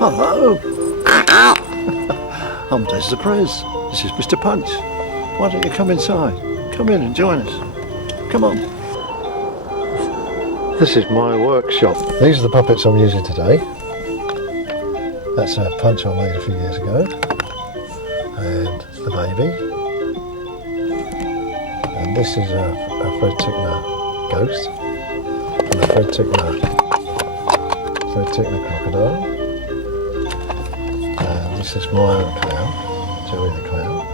Hello. I'm Des the Prez. This is Mr. Punch. Why don't you come inside? Come in and join us. Come on. This is my workshop. These are the puppets I'm using today. That's a Punch I made a few years ago. And the baby. And this is a Fred Tickner ghost. And a Fred Tickner crocodile. And this is my own clown, Joey the clown.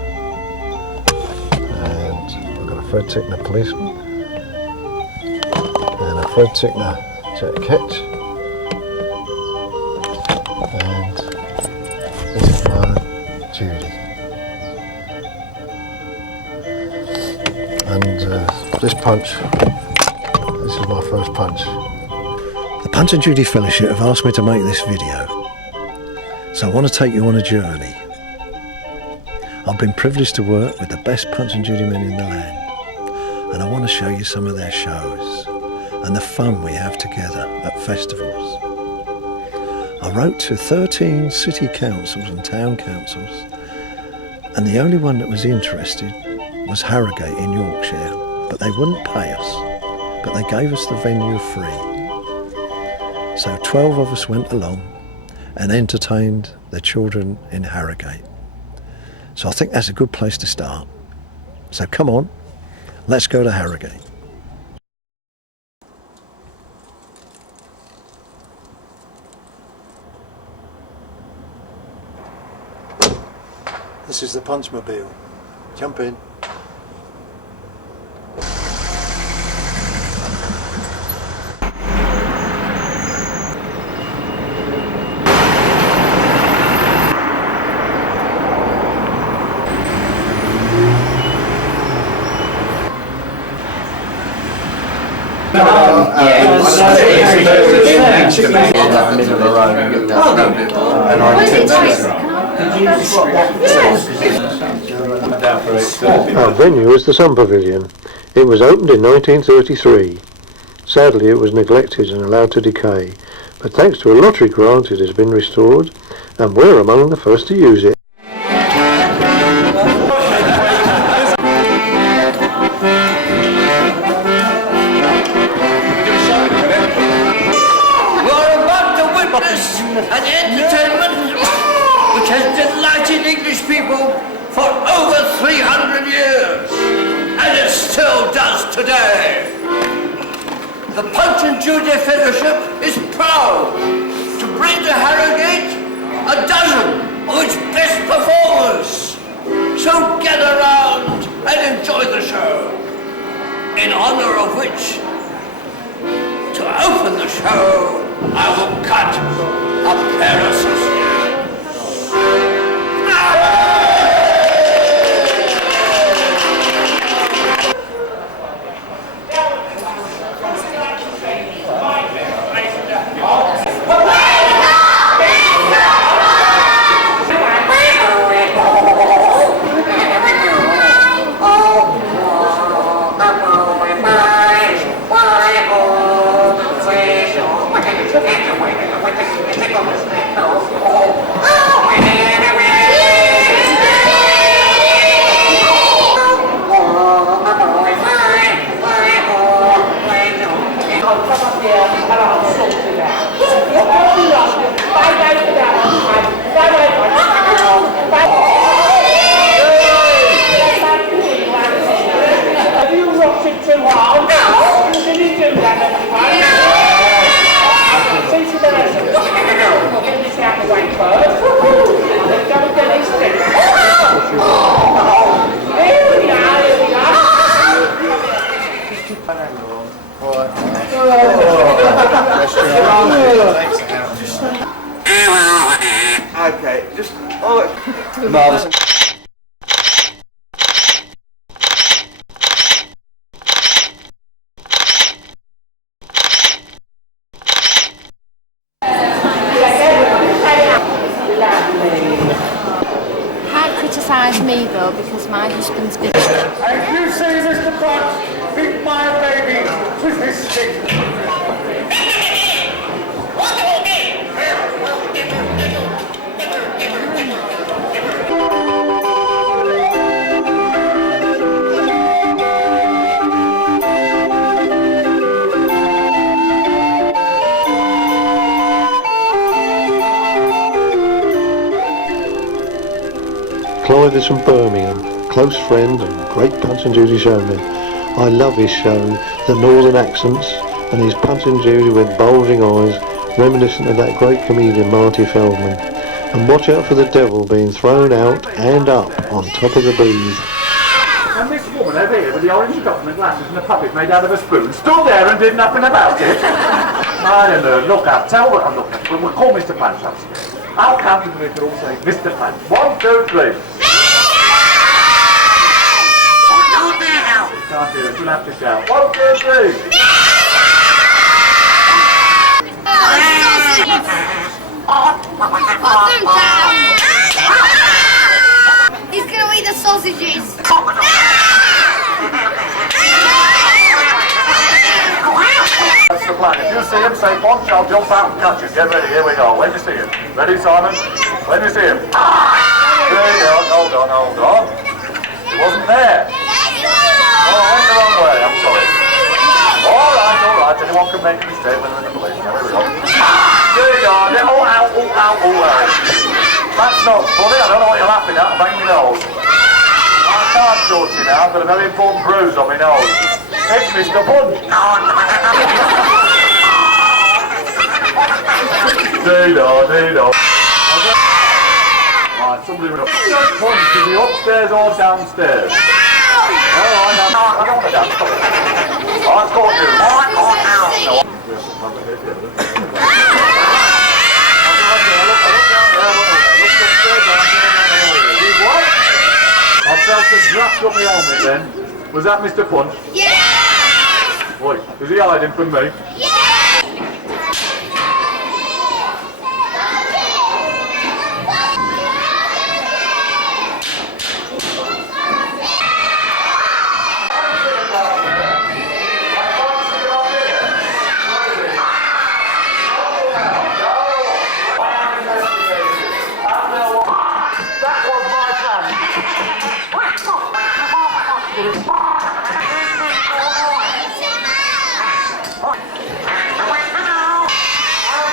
And I've got a Fred Tickner policeman. And a Fred Tickner Jack Ketch. And this is my own Judy. And this Punch, this is my first Punch. The Punch and Judy Fellowship have asked me to make this video, so I want to take you on a journey. I've been privileged to work with the best Punch and Judy men in the land, and I want to show you some of their shows and the fun we have together at festivals. I wrote to 13 city councils and town councils, and the only one that was interested was Harrogate in Yorkshire, but they wouldn't pay us, but they gave us the venue free. So 12 of us went along and entertained the children in Harrogate. So I think that's a good place to start. So come on, let's go to Harrogate. This is the Punchmobile. Jump in. Our venue is the Sun Pavilion. It was opened in 1933. Sadly, it was neglected and allowed to decay, but thanks to a lottery grant it has been restored, and we're among the first to use it. An entertainment which has delighted English people for over 300 years, and it still does today. The Punch and Judy Fellowship is proud to bring to Harrogate a dozen of its best performers further of which, to open the show, I will cut a pair of sausages. Okay, just marvellous. Can't criticise me though because my husband's big. And you say, Mr. Fox, beat my baby with his stick. Clive is from Birmingham, close friend and great Punch and Judy showman. I love his show, the northern accents, and his Punch and Judy with bulging eyes, reminiscent of that great comedian Marty Feldman. And watch out for the devil being thrown out and up on top of the bees. And this woman over here with the orange dots and the glasses and the puppet made out of a spoon stood there and did nothing about it. I don't know, look out, tell what I'm looking for. We'll call Mr. Punch upstairs. I'll count to three, all say Mr. Punch. 1, 2, 3. Can't do it, you'll have to shout. 1, 2, 3. He's gonna eat the sausages. That's the plan. If you see him, say Punch, I'll jump out and catch you. Get ready, here we go. When you see him. Ready, Simon? When you see him. There you go, hold on. He wasn't there. Oh, I went the wrong way, I'm sorry. Alright, anyone can make a mistake when they're in the police. Now, here we go. There you go, all out. That's not funny, I don't know what you're laughing at, bang my nose. I can't show you now, I've got a very important bruise on my nose. It's Mr. Punch. Dee-do. Right, somebody went up. Punch, is he upstairs or downstairs? Alright, I don't want to dance. I've caught you. No. I felt a draft on my helmet then. Was that Mr. Punch? Yeah! Wait, is he hiding from me? Yeah!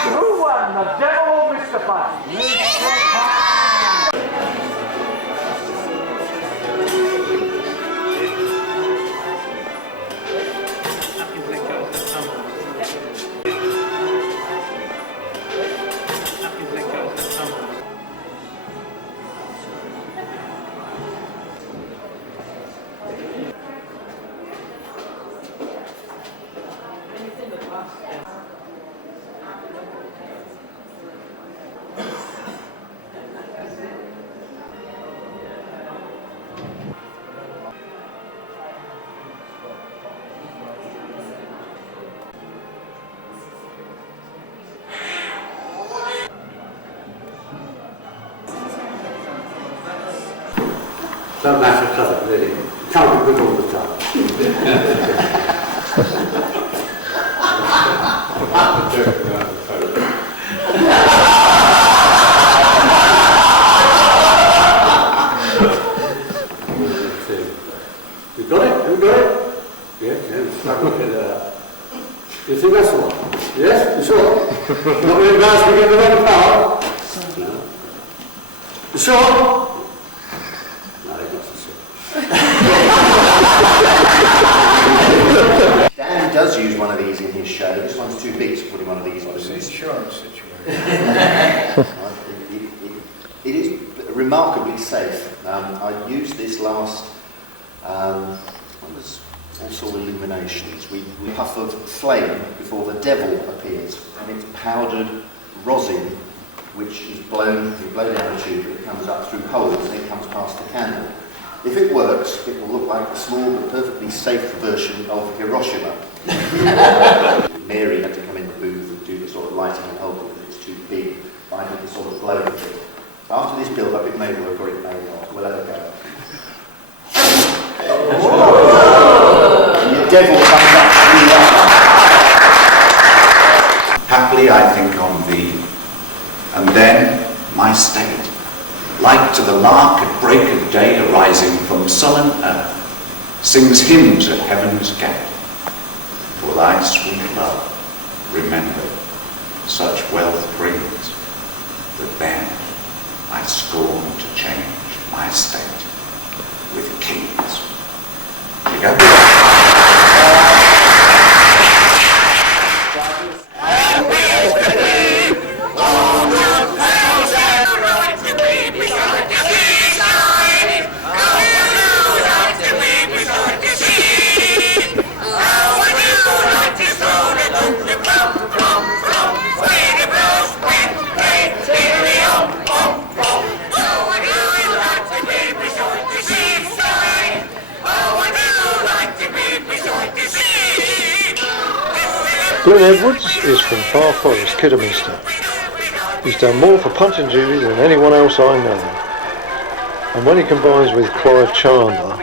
Who won, the devil or Mr. Punch? Don't matter colour, really. Can't be good all the time. You got it? Have you got it? Yes, yes. You think that's the one? Yes? You sure? Not really embarrassed to get the wrong power? No. You sure? No, he's not so sure. Dan does use one of these in his show. This one's too big to put in one of these. It's an insurance situation. It is remarkably safe. I used this last, what was also illuminations. We puff of flame before the devil appears, and it's powdered rosin, which is blown, you blow down a tube, it comes up through holes and it comes past the candle. If it works, it will look like a small but perfectly safe version of Hiroshima. Mary had to come in the booth and do the sort of lighting and help because it's too big. I did the sort of blowing thing. After this build-up, it may work or it may not. We'll let it go. And the devil comes up through that. Happily I think on thee, and then my state, like to the lark at break of day arising from sullen earth, sings hymns at heaven's gate. For thy sweet love, remember, such wealth brings, that then I scorn to change my state with kings. Here you go. Glenn Edwards is from Far Forest, Kidderminster. He's done more for Punch and Judy than anyone else I know. And when he combines with Clive Chandler,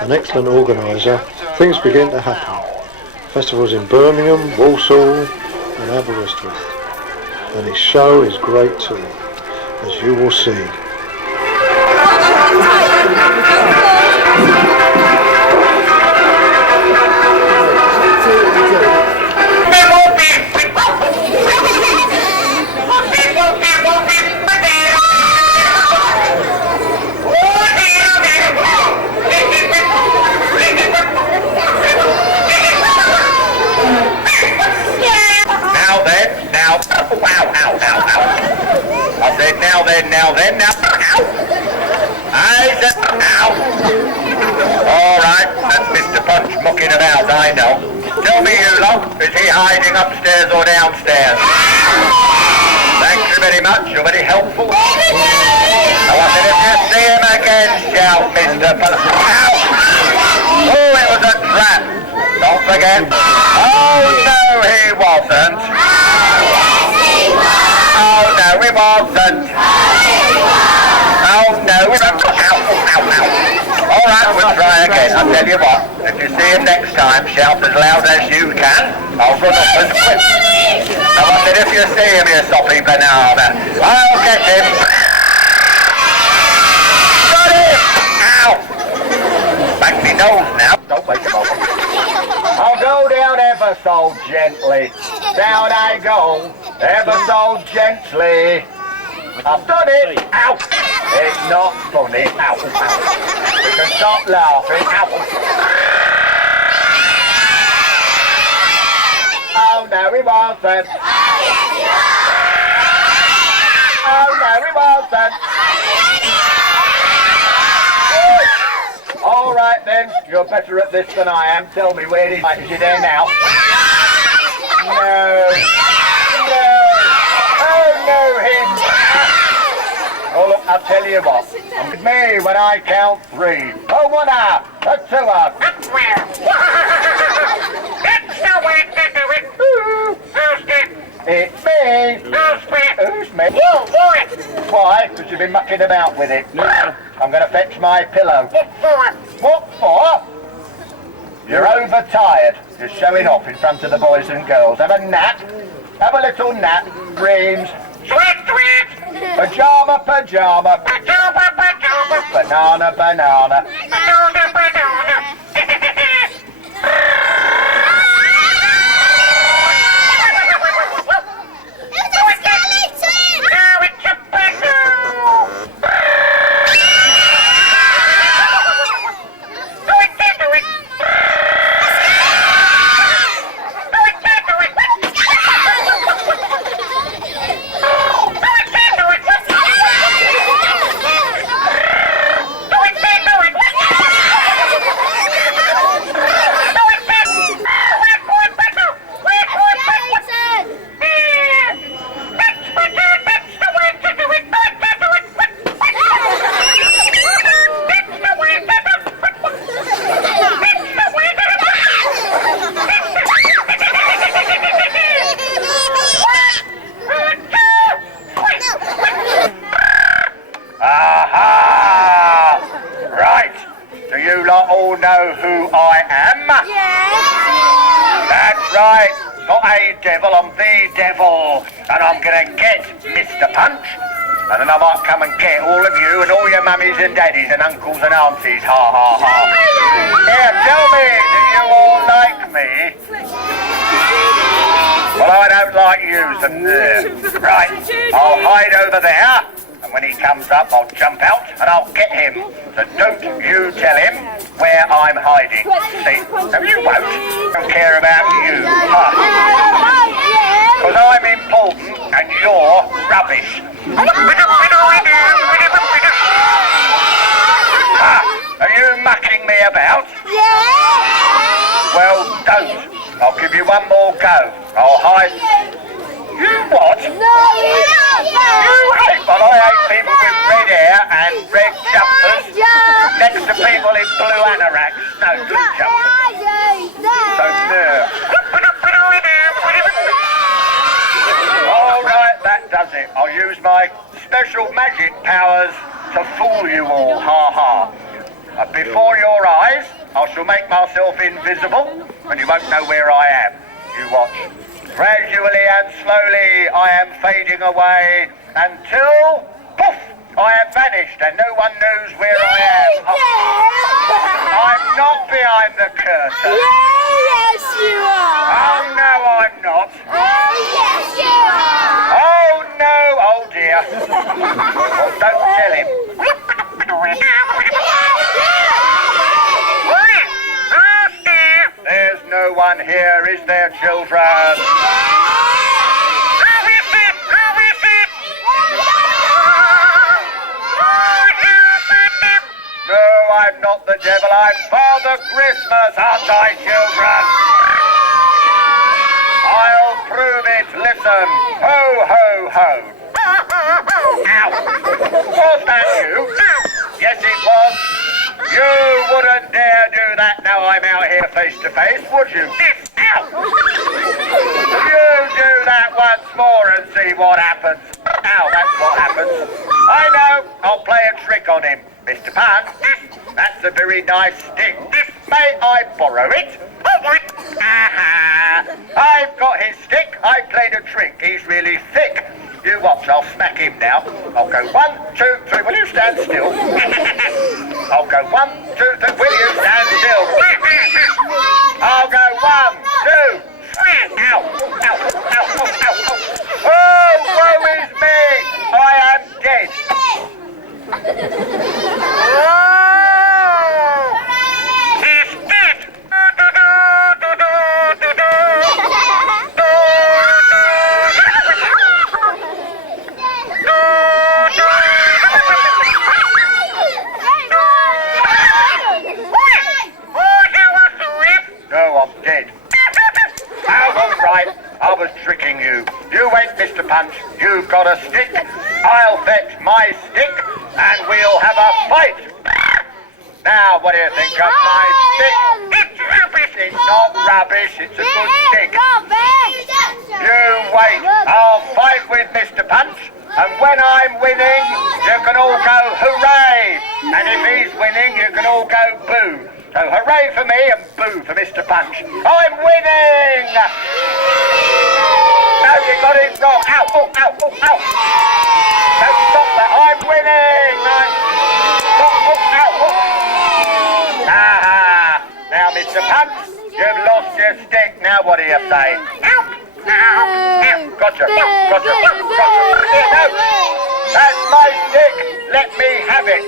an excellent organiser, things begin to happen. Festivals in Birmingham, Walsall and Aberystwyth. And his show is great too, as you will see. Now then, ow! I said, ow! All right, that's Mr. Punch mucking about, I know. Tell me, you lot, is he hiding upstairs or downstairs? Thank you very much, you're very helpful. I wanted to see him again, shout Mr. Punch. Ow! Oh, it was a trap. Don't forget. Oh, no, he wasn't. Oh, no, he wasn't. Oh, no, we don't. Ow, ow, ow. All right, we'll try again. I'll tell you what. If you see him next time, shout as loud as you can. I'll run up as quick. I wondered if you see him, you soppy banana. I'll get him. Got him! Ow! Back me nose now. Don't wake him up. I'll go down ever so gently. Down I go, ever so gently. I've done it! Ow! It's not funny. Ow! You can stop laughing. Ow! Oh no, he wasn't. Oh no, he wasn't. All right then, you're better at this than I am. Tell me where is you there now? No. No. Oh no, him. Oh, look, I'll tell you what. I'm with me when I count 3. Oh, 1 hour, a 2 hour. It's me! Who's me? Why? Because you've been mucking about with it. I'm going to fetch my pillow. What for? You're overtired. You're showing off in front of the boys and girls. Have a nap. Have a little nap. Dreams. Pajama, pajama. Banana, banana. All know who I am? Yeah! That's right, not a devil, I'm the devil. And I'm gonna get Mr. Punch, and then I might come and get all of you and all your mummies and daddies and uncles and aunties, ha ha ha. Here, tell me, do you all like me? Well, I don't like yous, and right, I'll hide over there. And when he comes up, I'll jump out and I'll get him. So don't you tell him where I'm hiding. See? No, you won't. I don't care about you. Because I'm important and you're rubbish. Are you mucking me about? Yeah! Well, don't. I'll give you one more go. I'll hide. You what? No, you hate, well, I hate people with red hair and red jumpers next to people in blue anoraks. No, blue jumpers. So, all right, that does it. I'll use my special magic powers to fool you all, ha ha. Before your eyes, I shall make myself invisible and you won't know where I am. You watch. Gradually and slowly I am fading away until, poof, I have vanished and no one knows where I am. I'm not behind the curtain. Yes, you are. Oh, no, I'm not. Oh, yes, you are. Oh, no, oh, dear. Well, don't tell him. There's no one here, is there, children? No, I'm not the devil, I'm Father Christmas, aren't I, children? I'll prove it, listen. Ho, ho, ho. Ow! Was that you? Yes, it was. You wouldn't dare do that now I'm out here face to face, would you? Ow! You do that once more and see what happens. Ow, that's what happens. I know, I'll play a trick on him. Mr. Pan, that's a very nice stick. May I borrow it? Aha! I've got his stick. I played a trick. He's really thick. You watch, I'll smack him now. I'll go 1, 2, 3. Will you stand still? I'll go 1, 2, 3. Will you stand still? I'll go 1, 2, 3. Ow! Ow! Ow! Ow! Ow! Ow! Oh, woe is me! I am dead. He's dead. No, I'm dead. Oh, all right. I was tricking you. You wait, Mr. Punch. You've got a stick. I'll fetch my stick, and we'll have a fight. Now, what do you think of my stick? It's rubbish. It's not rubbish. It's a good stick. You wait. I'll fight with Mr. Punch, and when I'm winning, you can all go hooray. And if he's winning, you can all go boo. So hooray for me and boo for Mr. Punch. I'm winning! No, you got it wrong. Ow, oh, ow, oh, ow. Don't stop that. I'm winning. Now, Mr. Punch, you've lost your stick. Now what do you say? Ow, ow, ow. Gotcha, gotcha, gotcha. Here, no. That's my stick. Let me have it.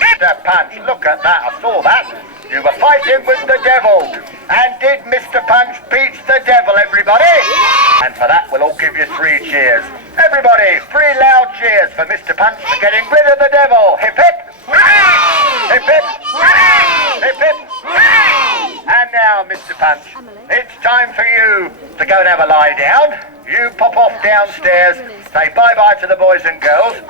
Mr. Punch, look at that. I saw that. You were fighting with the devil. And did Mr. Punch beat the devil, everybody? And for that, we'll all give you 3 cheers. Everybody, 3 loud cheers for Mr. Punch for getting rid of the devil. Hip hip. Hip hip. Hip hip. And now, Mr. Punch, it's time for you to go and have a lie down. You pop off downstairs, say bye-bye to the boys and girls.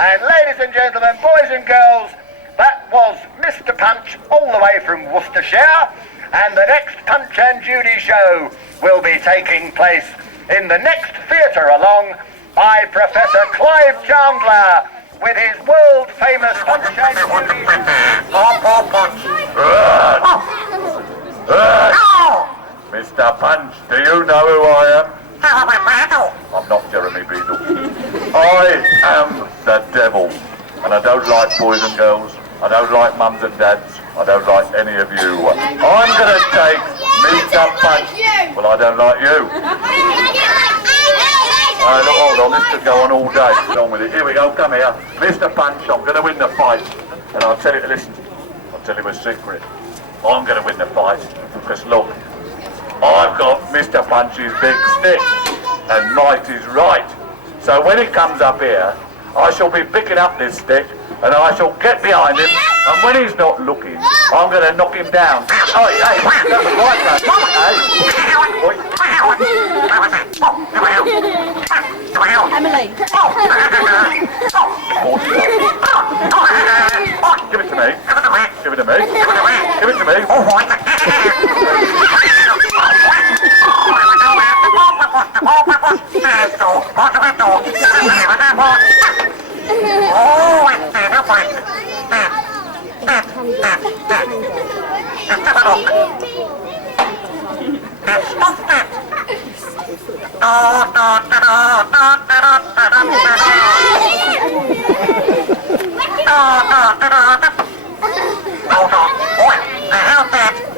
And ladies and gentlemen, boys and girls, that was Mr. Punch all the way from Worcestershire, and the next Punch and Judy show will be taking place in the next theatre along by Professor Clive Chandler with his world-famous Punch and Judy. Mr. Punch, do you know who I am? I'm not Jeremy Beadle. I am the devil, and I don't like boys and girls. I don't like mums and dads. I don't like any of you. I'm going to take Mr. Punch. Well, I don't like you. Look, hold on, this could go on all day. Get on with it. Here we go, come here. Mr. Punch, I'm going to win the fight. And I'll tell you, listen, I'll tell you a secret. I'm going to win the fight. Because look, I've got Mr. Punch's big stick. And might is right. So when he comes up here, I shall be picking up this stick and I shall get behind him, and when he's not looking, I'm going to knock him down. Oh, hey, that was right, man. Emily. Give it to me. Give it to me. Give it to me.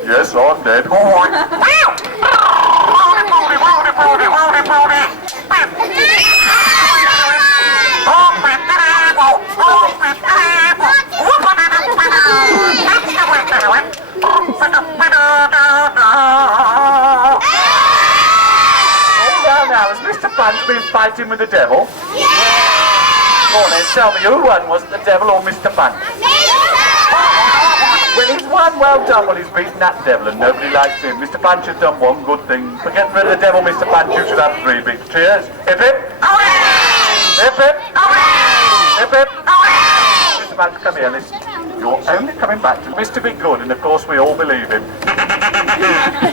Yes, I'm dead. Now, has Mr. Punch been fighting with the devil? Yeah! Go on then, tell me, who won? Was it the devil or Mr. Punch? Well, he's won, well done. Well, he's beaten that devil and nobody likes him. Mr. Punch has done one good thing. For getting rid of the devil, Mr. Punch, you should have 3 big cheers. Hip hip! Hip hip! Hip hip! Mr. Punch, come here, listen. You're only coming back to Mr. Be Good, and of course we all believe him.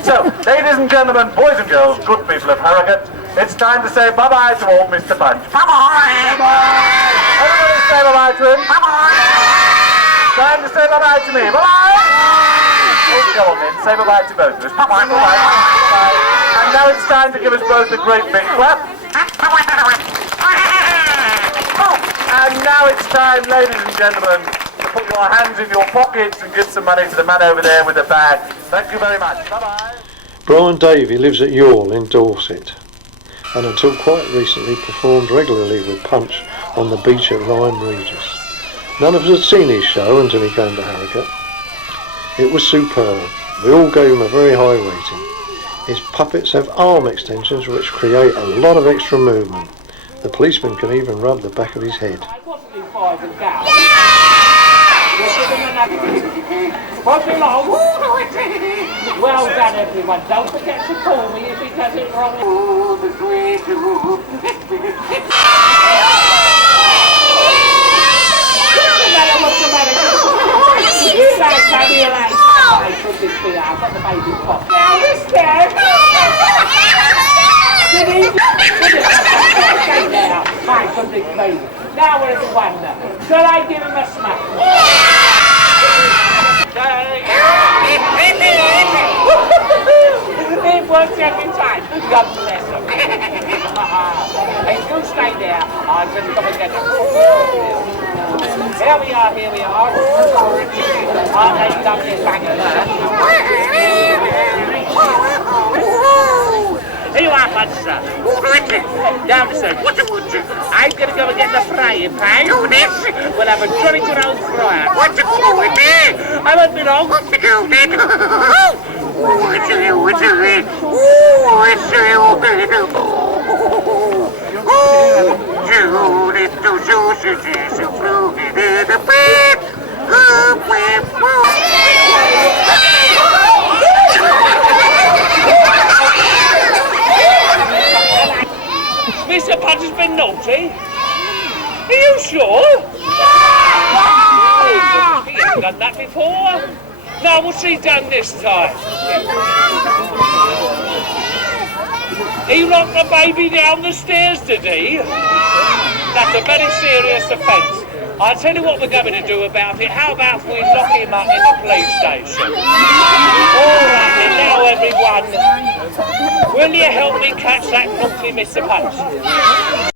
So, ladies and gentlemen, boys and girls, good people of Harrogate, it's time to say bye-bye to old Mr. Punch. Bye-bye! Bye-bye! Everybody say bye-bye to him. Bye-bye! Time to say bye-bye to me. Bye-bye! Oh, go on then, say bye-bye to both of us. Bye-bye! Bye-bye! Bye-bye! And now it's time to give us both a great big clap. And now it's time, ladies and gentlemen, to put your hands in your pockets and give some money to the man over there with the bag. Thank you very much. Bye-bye. Brian Davey lives at Youghal in Dorset, and until quite recently performed regularly with Punch on the beach at Lyme Regis. None of us had seen his show until he came to Harrogate. It was superb. We all gave him a very high rating. His puppets have arm extensions which create a lot of extra movement. The policeman can even rub the back of his head. Well done, everyone. Don't forget to call me if he does it wrong. What's the matter? Now everyone, shall I give him a smack? It works every time. God bless him. Hey, you stay there. I'm going to come and get him. Here we are, here we are. Aren't they lovely bangers? Here you are, Munster. Down the stairs. What do you do? I'm going to go and get the frying pan. We'll have a jolly good old fryer. What do you do? I won't be long. What do you do? Mr. Punch has been naughty? Are you sure? He hasn't done that before. Now, what's he done this time? He locked the baby down the stairs, did he? That's a very serious offence. I'll tell you what we're going to do about it. How about if we lock him up in the police station? All right, then, now everyone, will you help me catch that naughty Mr. Punch?